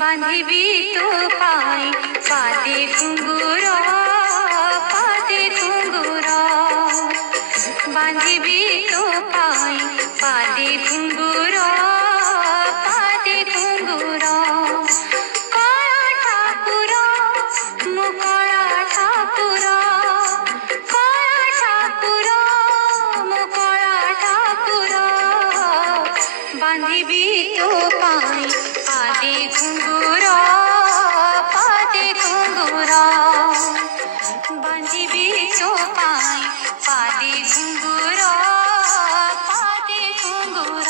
বাঁধিবি তো পাই পাদে ঘুঙ্গুর, পাদে ঘুঙ্গুর। বাঁধিবি তো পাই পাদে ঘুঙ্গুর, পাদে ঘুঙ্গুর। কলা ঠাকুর মুকলা ঠাকুর, কলা ঠাকুর মুকলা ঠাকুর। বাঁধিবি তো পাই পাদে ঘুঙ্গুর, পাদে ঘুঙ্গুর। বাঁধিবি তো পাই পাদে ঘুঙ্গুর, পাদে ঘুঙ্গুর।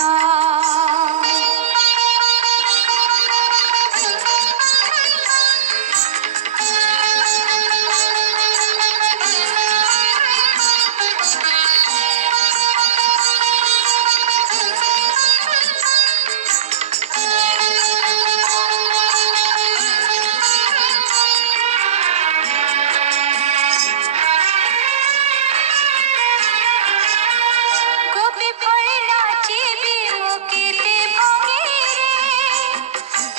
গোপী ফলে নাচিবি মুখেতে ভঙ্গিরে,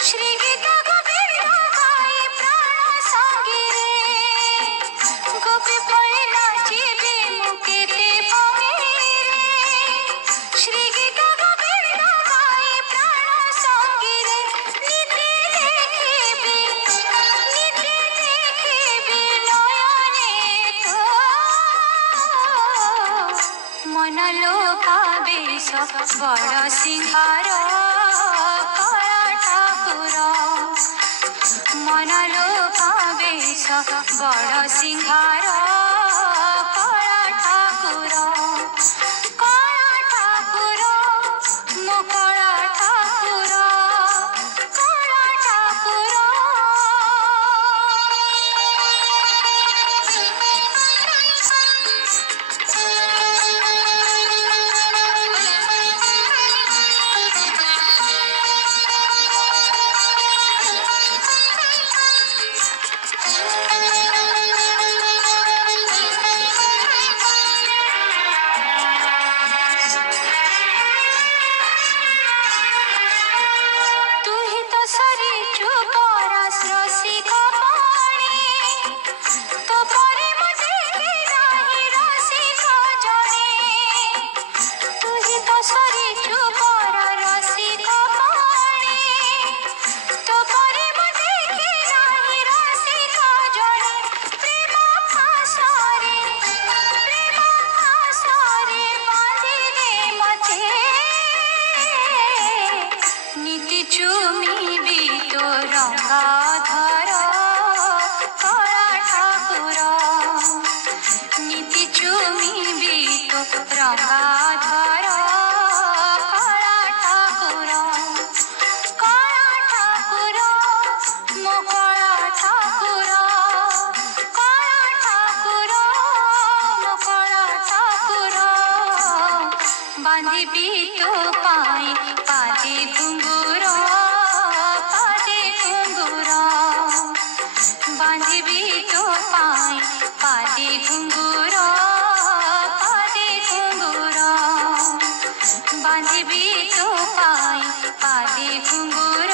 শ্রীগীতা গোবিন্দ গাই প্রাণ সঙ্গীরে। গোপী ফলে নাচিবি মুখেতে ভঙ্গিরে, শ্রীগীতা গোবিন্দ গাই প্রাণ সঙ্গীরে। নিতে দেখিবি নয়নে তো, মন লোভাবে বড় সিংহার, কলা ঠাকুর। মন লোভাবে বড় সিংহার, কলা ঠাকুর। কলা ঠাকুর মুকলা ঠাকুর, কলা ঠাকুর। তুহি তো সরি চুপরাস রসিক পাণি, তো পরে মু দেখি নাহি রসিক জনে। তুহি তো সরি চুপর রসিক পাণি, তো পরে মু দেখি নাহি রসিক জনে। প্রেম ফাঁসরে বাঁধিলে মতে, নীতি চুমিবি তো রঙ্গাধর, কলা ঠাকুর। নীতি চুমিবি তো রঙ্গাধর, কলা ঠাকুর। কলা ঠাকুর মুকলা ঠাকুর, কলা ঠাকুর মুকলা ঠাকুর। বাঁধিবি তো পাই পাদে ঘুঙ্গুর, পাদে ঘুঙ্গুর। বাঁধিবি তো পাই পাদে ঘুঙ্গুর, পাদে ঘুঙ্গুর। বাঁধিবি তো পাই পাদে ঘুঙ্গুর।